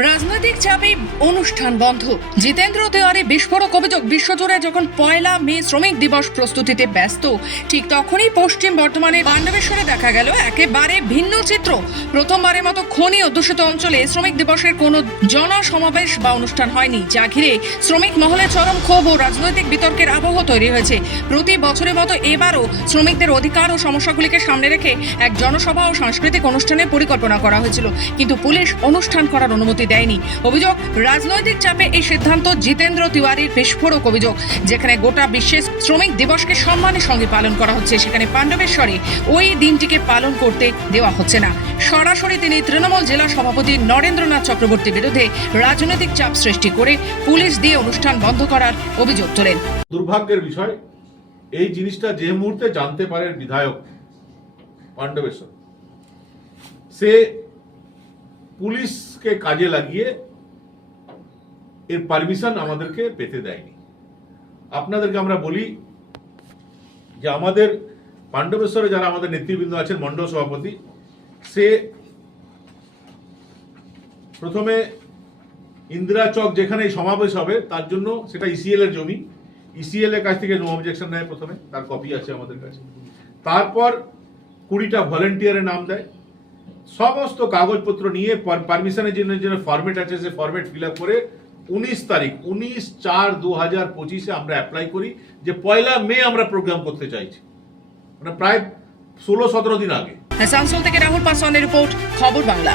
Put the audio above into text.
রাজনৈতিক চাপে অনুষ্ঠান বন্ধ। জিতেন্দ্র তেওয়ারি বিস্ফোরক অভিযোগ, বিশ্বজুড়ে যখন 1 মে শ্রমিক দিবস প্রস্তুতিতে ব্যস্ত, ঠিক তখনই পশ্চিম বর্ধমানের পাণ্ডবেশ্বরে দেখা গেল একেবারে ভিন্ন চিত্র। প্রথমবারের মতো খনি অধ্যুষিত অঞ্চলে শ্রমিক দিবসের কোনো জনসমাবেশ বা অনুষ্ঠান হয়নি, যা ঘিরে শ্রমিক মহলে চরম ক্ষোভ ও রাজনৈতিক বিতর্কের আবহ তৈরি হয়েছে। প্রতি বছরের মতো এবারও শ্রমিকদের অধিকার ও সমস্যাগুলিকে সামনে রেখে এক জনসভা ও সাংস্কৃতিক অনুষ্ঠানের পরিকল্পনা করা হয়েছিল, কিন্তু পুলিশ অনুষ্ঠান করার অনুমতি দেয়নি। অভিযোগ, রাজনৈতিক চাপে এই সিদ্ধান্ত। জিতেন্দ্র তেওয়ারির বিস্ফোরক অভিযোগ, যেখানে গোটা বিশ্বে শ্রমিক দিবসকে সম্মানের সঙ্গে পালন করা হচ্ছে, সেখানে পাণ্ডবেশ্বরে ওই দিনটিকে পালন করতে দেওয়া হচ্ছে না। সরাসরি তিনি তৃণমূল জেলা সভাপতি নরেন্দ্রনাথ চক্রবর্তীর বিরুদ্ধে রাজনৈতিক চাপ সৃষ্টি করে পুলিশ দিয়ে অনুষ্ঠান বন্ধ করার অভিযোগ তোলেন। দুর্ভাগ্যের বিষয়, এই জিনিসটা যে মুহূর্তে জানতে পারে বিধায়ক পাণ্ডবেশ্বর, সে পুলিশকে কাজে লাগিয়ে এর পারমিশন আমাদেরকে পেতে দেয়নি। আপনাদেরকে আমরা বলি যে আমাদের পাণ্ডবেশ্বরে যারা আমাদের নেতৃবৃন্দ আছেন, মণ্ডল সভাপতি, সে প্রথমে ইন্দিরা চক যেখানে সমাবেশ হবে তার জন্য, সেটা ইসিএল এর জমি, ইসিএল এর কাছ থেকে নো অবজেকশন নেয় প্রথমে, তার কপি আছে আমাদের কাছে। তারপর 20টা ভলেন্টিয়ারের নাম দেয়, সমস্ত কাগজপত্র নিয়ে পারমিশনের জন্য ফরম্যাট আছে, সে ফরম্যাট ফিল আপ করে 19/4/2025 আমরা অ্যাপ্লাই করি যে 1 মে আমরা প্রোগ্রাম করতে চাইছি, মানে প্রায় 16-17 দিন আগে। আসানসোল থেকে রাহুল পাসওয়ানের রিপোর্ট, খবর বাংলা।